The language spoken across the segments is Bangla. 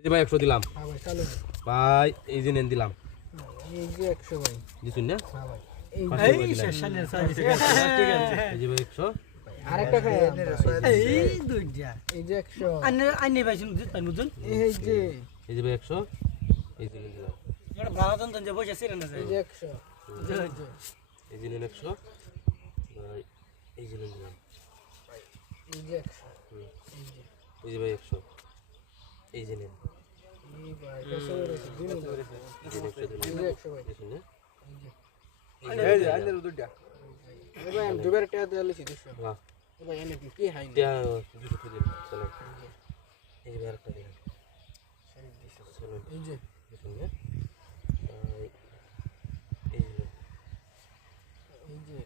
এই যে ভাই 100 দিলাম হ্যাঁ ভাই চালু ভাই এই যে নেন দিলাম এই যে 100 ভাই দিছুন না হ্যাঁ ভাই এই শেষানের সাইজ ঠিক আছে এই যে ভাই 100 আরেকটা খাই এই দুইটা এই যে 100 আন্নে ভাই শুনুন পাই মুজন এই যে ভাই 100 এই যে নেন দিলাম এটা ব্রাহ্মণ তন যে বসে ছিলেন না এই যে 100 এই যে নেন 100 ভাই এই যে নেন দিলাম এই যে 100 এই যে ভাই 100 এই যে নেন এই ভাই কত রয়েছে দিন এই যে 100 দিলাম এই যে 100 ভাই দিছুন না এই যে আইনের দুইটা এই ভাই আমি দুবার টাকা দিয়ে লিখি 200 হ্যাঁ এই ভাই এনে কি হাই দিয়া 200 দিন চলো এই যে ভাই আরেকটা দিলাম চলো এই যে দিছুন না এই যে এই যে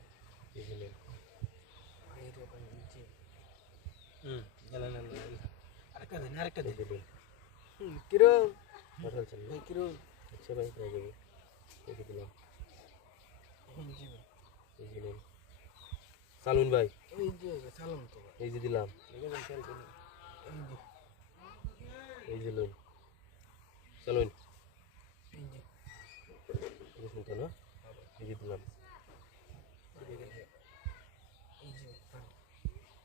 এই যে নেন এই রে ভাই এই যে আরেকটা দিন আরেকটা এই দিন যে নেন কিরো পাঠালছেন না ভাই কিরো আচ্ছা ভাই হয়ে যাবে এই যে দিলাম এই যে ভাই এই যে নেন সালুন ভাই এই যে সালাম তো ভাই এই যে দিলাম এই যে এই যে লোন সালুন এই যে দেখুন তো না এই যে দিলাম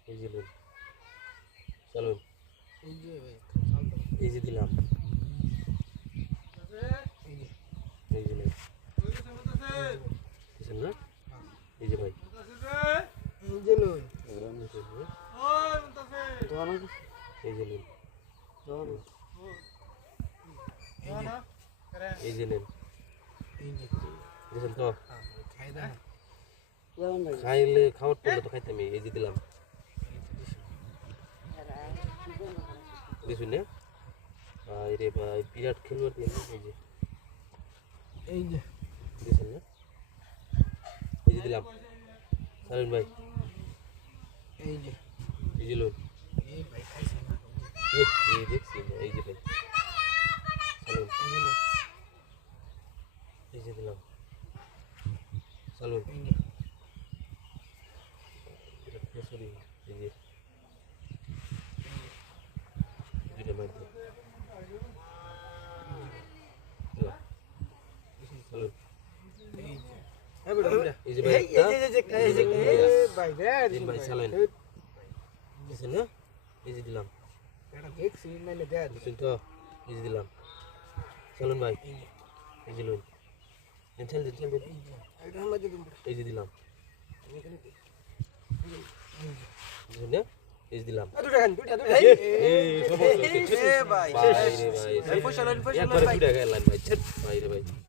এই যে লোন সালুন এই যে ভাই সালাম এই যে দিলাম এই যে এই যে লোন দিছেন না এই যে ভাই এই যে লোন এই যে লোন এই যে নেন এই যে দিছেন তো খাই দা খাইলে খাওয়ার পরে তো খাইতাম এই যে দিলাম দিছুন না ভাই রে ভাই বিরাট খেলবার দিন এই যে এই যে দিছেন না এই যে দিলাম সালুন ভাই এই যে এই যে লোন এই ভাই খাইছে না এই দেখছি না এই যে ভাই সালুন এই যে লোন এই যে দিলাম সালুন এই যে সরি এই যে দুইটা মাইর দাও সালুন এই যে এই যে ভাই ভাই রে দিন ভাই সালুন দিছেন না এই যে দিলাম এটা দেখছি মানে দে দিছেন তো এই যে দিলাম সালুন ভাই এই যে লোন দিন চল দিন এটা আমরা যদি এই যে দিলাম দিছেন না এই যে দিলাম দুটা খান দুটা ভাই ভাই ভাই একবারে দুইটা গেলাম ভাই ভাই রে ভাই